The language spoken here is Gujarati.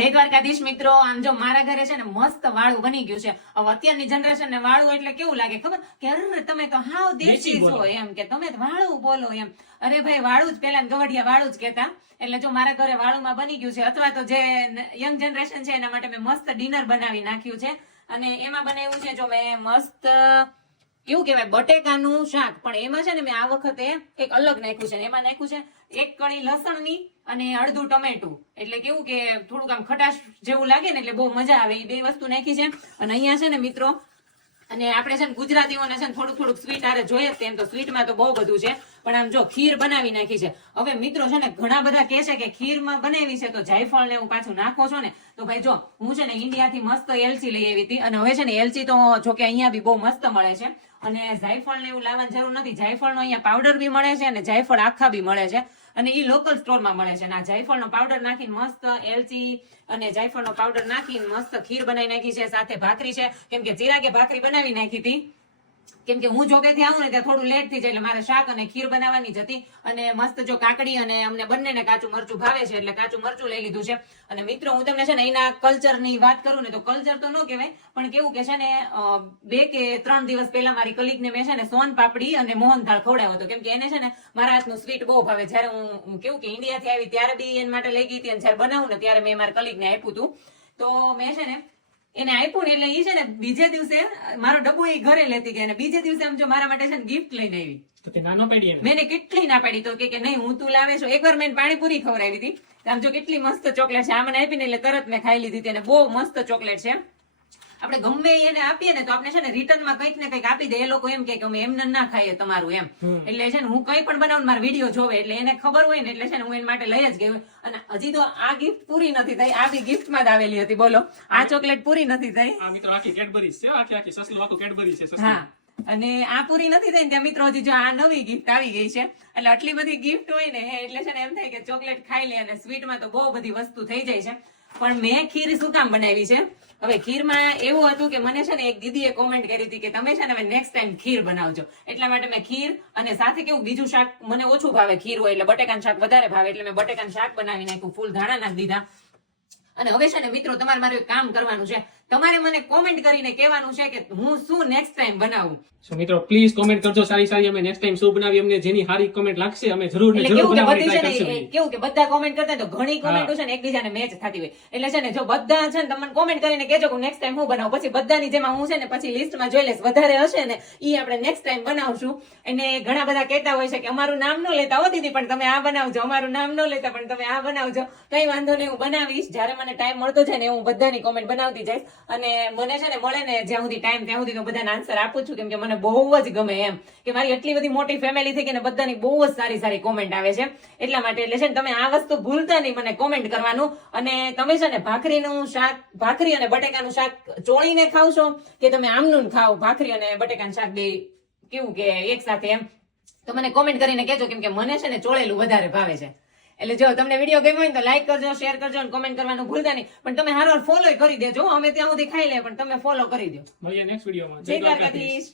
જય દ્વારકાધીશ મિત્રો, આમ જો મારા ઘરે છે ને મસ્ત વાળું બની ગયું છે. હવે અત્યારની જનરેશન ને વાળું એટલે કેવું લાગે ખબર કે અરે તમે તો હાવ દેશી છો એમ કે તમે વાળું બોલો એમ. અરે ભાઈ વાળું જ પેલા ગવડિયા વાળું જ કહેતા. એટલે જો મારા ઘરે વાળુંમાં બની ગયું છે, અથવા તો જે યંગ જનરેશન છે એના માટે મેં મસ્ત ડિનર બનાવી નાખ્યું છે. અને એમાં બનાવ્યું છે જો મેં મસ્ત કેવું કેવાય બટેકાનું શાક, પણ એમાં છે ને મેં આ વખતે એક અલગ નાખ્યું છે. એમાં નાખ્યું છે એક કળી લસણની અને અડધું ટમેટું, એટલે કેવું કે થોડુંક આમ ખટાશ જેવું લાગે ને એટલે બહુ મજા આવે એ બે વસ્તુ નાખી છે. અને અહીંયા છે ને મિત્રો, અને આપણે છે ને ગુજરાતીઓને છે ને થોડુંક સ્વીટ આરે જોઈએ તેમ, તો સ્વીટમાં તો બહુ બધું છે, પણ આમ જો ખીર બનાવી નાખી છે. હવે મિત્રો છે ને ઘણા બધા કહે છે કે ખીરમાં બનાવી છે તો જાયફળ ને એવું પાછું નાખો છો ને, તો ભાઈ જો હું છે ને ઇન્ડિયાથી મસ્ત એલચી લઈ આવી હતી, અને હવે છે ને એલચી તો જો કે અહીંયા બી બહુ મસ્ત મળે છે, અને જાયફળ ને એવું લાવવાની જરૂર નથી. જાયફળ નો અહીંયા પાવડર બી મળે છે અને જાયફળ આખા બી મળે છે, અને એ લોકલ સ્ટોરમાં મળે છે. આ જાયફળનો પાવડર નાખીને મસ્ત એલચી અને જાયફળનો પાવડર નાખીને મસ્ત ખીર બનાવી નાખી છે. સાથે ભાખરી છે, કેમ કે ચિરાગે ભાખરી બનાવી નાખી હતી, કેમ કે હું જોબેથી આવું ને ત્યાં થોડું લેટ થઈ જાય એટલે મારે શાક અને ખીર બનાવવાની જ હતી. અને મસ્ત જો કાકડી અને અમને બંનેને કાચું મરચું ભાવે છે એટલે કાચું મરચું લઈ લીધું છે. અને મિત્રો હું તમને છે ને એના કલ્ચરની વાત કરું ને તો કલ્ચર તો ન કહેવાય, પણ કેવું કે છે ને 2 કે 3 દિવસ પહેલા મારી કલીગને મેં છે ને સોન પાપડી અને મોહનથાળ ખવડાવ્યો હતો, કેમ કે એને છે ને મારા હાથનું સ્વીટ બહુ ભાવે. જયારે હું કેવું કે ઇન્ડિયાથી આવી ત્યારે બી એના માટે લઈ ગઈ હતી, અને જયારે બનાવું ને ત્યારે મેં મારા કલીગને આપ્યું હતું. તો મેં છે ને એને આપ્યું ને એટલે એ છે ને બીજે દિવસે મારો ડબ્બો એ ઘરે લેતી ગઈ, અને બીજે દિવસે આમ જો મારા માટે છે ને ગિફ્ટ લઈને આવી. તો તે નાનો પાડી એને મેં કેટલી ના પાડી તો કે નહીં હું તું લાવે છો. એકવાર મેં પાણીપુરી ખવડાવી હતી, આમ જો કેટલી મસ્ત ચોકલેટ છે. આ મને આપીને એટલે તરત મેં ખાઈ લીધી હતી, અને બહુ મસ્ત ચોકલેટ છે. આપણે ગમે એને આપીએ ને તો આપણે છે ને રિટર્નમાં કંઈક ને કંઈક આપી દે. એ લોકો એમ કે અમે એમને ના ખાઈએ તમારું એમ. એટલે છે ને હું કંઈ પણ બનાવું મારા વિડીયો જોવે એટલે એને ખબર હોય ને, એટલે છે ને હું એના માટે લઈ જ ગઈ. અને હજી તો આ ગિફ્ટ પૂરી નથી થઈ, આ બી ગિફ્ટમાં જ આવેલી હતી. બોલો, આ ચોકલેટ પૂરી નથી થઈ. આ મિત્રો આખી કેડબરી છે, આખી સસલું આખું કેડબરી છે સસલું. હા, અને આ પૂરી નથી થઈ ને ત્યાં મિત્રો હજી જો આ નવી ગિફ્ટ આવી ગઈ છે. એટલે આટલી બધી ગિફ્ટ હોય ને એટલે છે ને એમ થાય કે ચોકલેટ ખાઈ લે. અને સ્વીટમાં તો બહુ બધી વસ્તુ થઈ જાય છે, પણ મેં ખીર શું કામ બનાવી છે. હવે ખીરમાં એવું હતું કે મને છે ને એક દીદીએ કોમેન્ટ કરી હતી કે તમે છે ને હવે નેક્સ્ટ ટાઈમ ખીર બનાવજો, એટલા માટે મેં ખીર અને સાથે કેવું બીજું શાક મને ઓછું ભાવે, ખીર હોય એટલે બટેકાનું શાક વધારે ભાવે, એટલે મેં બટેકાનું શાક બનાવી નાખ્યું, ફૂલ ધાણા નાખી દીધા. અને હવે છે ને મિત્રો તમારે મારું એક કામ કરવાનું છે, તમારે મને કોમેન્ટ કરીને કહેવાનું છે કે હું શું નેક્સ્ટ ટાઈમ બનાવું. સો મિત્રો પ્લીઝ કોમેન્ટ કરજો સારી અમે નેક્સ્ટ ટાઈમ શું બનાવી, અમને જેની સારી કોમેન્ટ લાગશે અમે જરૂર ને જરૂર બનાવવાની ટ્રાય કરશું. કેવું કે બધા કોમેન્ટ કરતા તો ઘણી કોમેન્ટો છે ને એકબીજાને મેચ થતી હોય, એટલે છે ને જો બધા છે ને તમને કોમેન્ટ કરીને કહેજો કે નેક્સ્ટ ટાઈમ હું બનાવું, પછી બધાની જેમાં હું છે ને પછી લિસ્ટમાં જોઈ લઈશ, વધારે હશે ને ઈ આપણે નેક્સ્ટ ટાઈમ બનાવશું. અને ઘણા બધા કહેતા હોય છે કે અમારું નામ ન લેતા હો દીદી, પણ તમે આ બનાવજો, અમારું નામ ન લેતા પણ તમે આ બનાવજો. કઈ વાંધો નહીં, હું બનાવીશ. જયારે મને ટાઈમ મળતો છે ને હું બધાની કોમેન્ટ બનાવતી જઈશ, અને મને છે ને મળે ને જ્યાં સુધી ટાઈમ ત્યાં સુધી બધાને આન્સર આપું છું, કેમ કે મને બહુ જ ગમે એમ કે મારી એટલી બધી મોટી ફેમિલી થઈ ગઈ ને બધાની બહુ જ સારી કોમેન્ટ આવે છે, એટલા માટે. એટલે છે ને તમે આ વસ્તુ ભૂલતા નહીં મને કોમેન્ટ કરવાનું. અને તમે છે ને ભાખરીનું શાક, ભાખરી અને બટેકાનું શાક ચોળીને ખાવ છો કે તમે આમનું ખાવ, ભાખરી અને બટેકાનું શાક બે કેવું કે એક સાથે એમ, તો મને કોમેન્ટ કરીને કહેજો, કેમ કે મને છે ને ચોળેલું વધારે ભાવે છે. એટલે જો તમને વિડીયો ગમ્યો હોય તો લાઈક કરજો, શેર કરજો અને કોમેન્ટ કરવાનું ભૂલતા નહીં. પણ તમે હારો ફોલો કરી દેજો, અમે ત્યાં સુધી ખાઈ લે પણ તમે ફોલો કરી દો. મળીએ નેક્સ્ટ વિડીયોમાં. જય દ્વારકાધીશ.